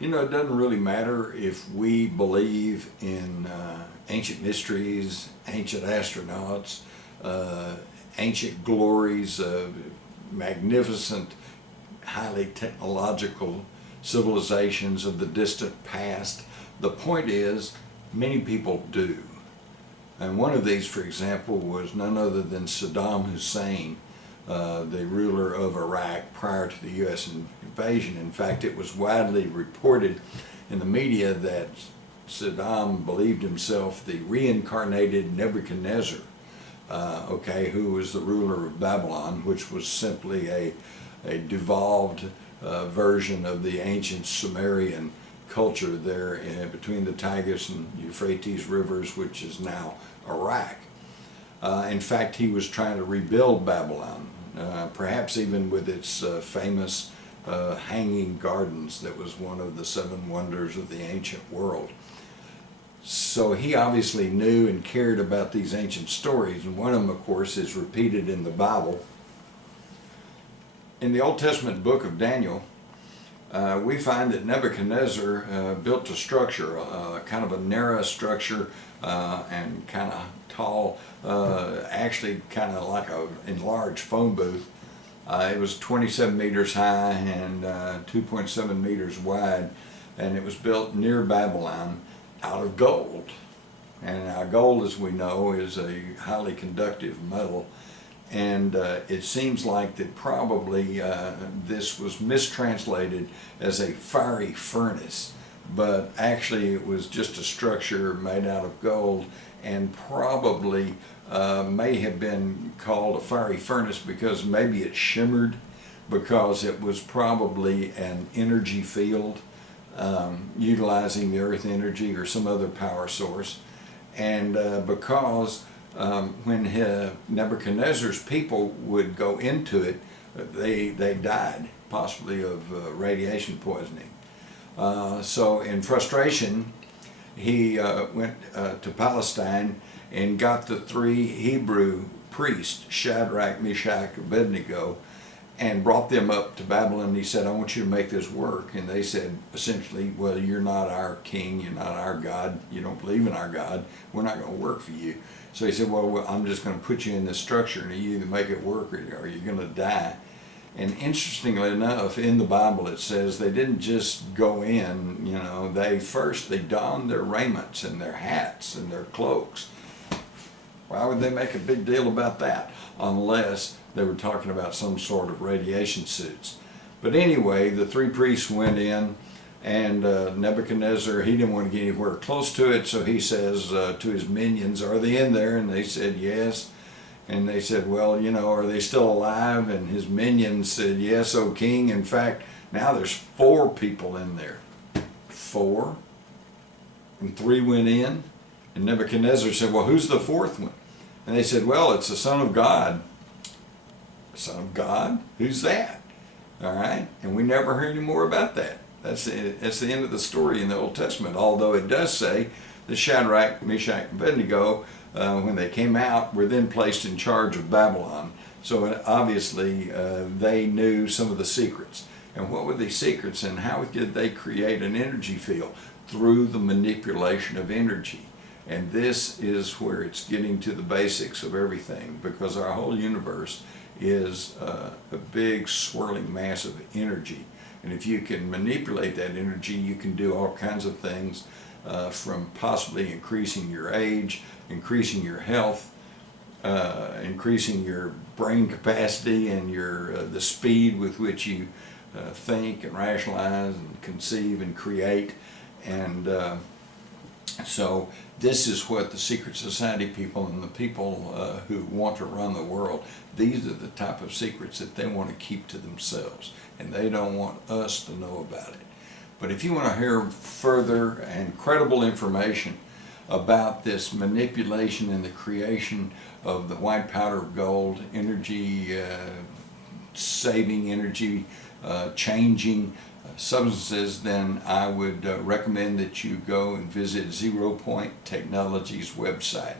You know, it doesn't really matter if we believe in ancient mysteries, ancient astronauts, ancient glories, magnificent, highly technological civilizations of the distant past. The point is, many people do. And one of these, for example, was none other than Saddam Hussein, the ruler of Iraq prior to the U.S. invasion. In fact, it was widely reported in the media that Saddam believed himself the reincarnated Nebuchadnezzar, who was the ruler of Babylon, which was simply a devolved version of the ancient Sumerian culture there between the Tigris and Euphrates rivers, which is now Iraq. In fact, he was trying to rebuild Babylon, perhaps even with its famous hanging gardens that was one of the seven wonders of the ancient world. So he obviously knew and cared about these ancient stories, and one of them, of course, is repeated in the Bible. In the Old Testament book of Daniel, we find that Nebuchadnezzar built a structure, kind of a narrow structure and kind of tall, actually kind of like an enlarged phone booth. It was 27 meters high and 2.7 meters wide, and it was built near Babylon out of gold. And gold, as we know, is a highly conductive metal. And it seems like that probably this was mistranslated as a fiery furnace, but actually it was just a structure made out of gold, and probably may have been called a fiery furnace because maybe it shimmered, because it was probably an energy field utilizing the earth energy or some other power source, and because when Nebuchadnezzar's people would go into it, they died, possibly of radiation poisoning. So in frustration, he went to Palestine and got the three Hebrew priests, Shadrach, Meshach, and Abednego, and brought them up to Babylon. He said, I want you to make this work. And they said, essentially, well, you're not our king, you're not our God, you don't believe in our God, we're not going to work for you. So he said, well, I'm just going to put you in this structure, and you either make it work or you're going to die. And interestingly enough, in the Bible it says they didn't just go in, you know, they donned their raiments and their hats and their cloaks. Why would they make a big deal about that? Unless they were talking about some sort of radiation suits. But anyway, the three priests went in, and Nebuchadnezzar, he didn't want to get anywhere close to it, so he says to his minions, are they in there? And they said yes. And they said, well, you know, are they still alive? And his minions said, yes, O king. In fact, now there's 4 people in there. 4? And 3 went in. And Nebuchadnezzar said, well, who's the 4th one? And they said, well, it's the Son of God. Son of God? Who's that? All right? And we never heard any more about that. That's the end of the story in the Old Testament, although it does say that Shadrach, Meshach, and Abednego, when they came out, were then placed in charge of Babylon. So obviously they knew some of the secrets. And what were these secrets, and how did they create an energy field? Through the manipulation of energy. And this is where it's getting to the basics of everything, because our whole universe is a big swirling mass of energy. And if you can manipulate that energy, you can do all kinds of things, from possibly increasing your age, increasing your health, increasing your brain capacity and the speed with which you think and rationalize and conceive and create. And so this is what the secret society people and the people who want to run the world, these are the type of secrets that they want to keep to themselves, and they don't want us to know about it. But if you want to hear further and credible information about this manipulation and the creation of the white powder of gold, energy saving, energy changing substances, then I would recommend that you go and visit 0 Point Technology's website.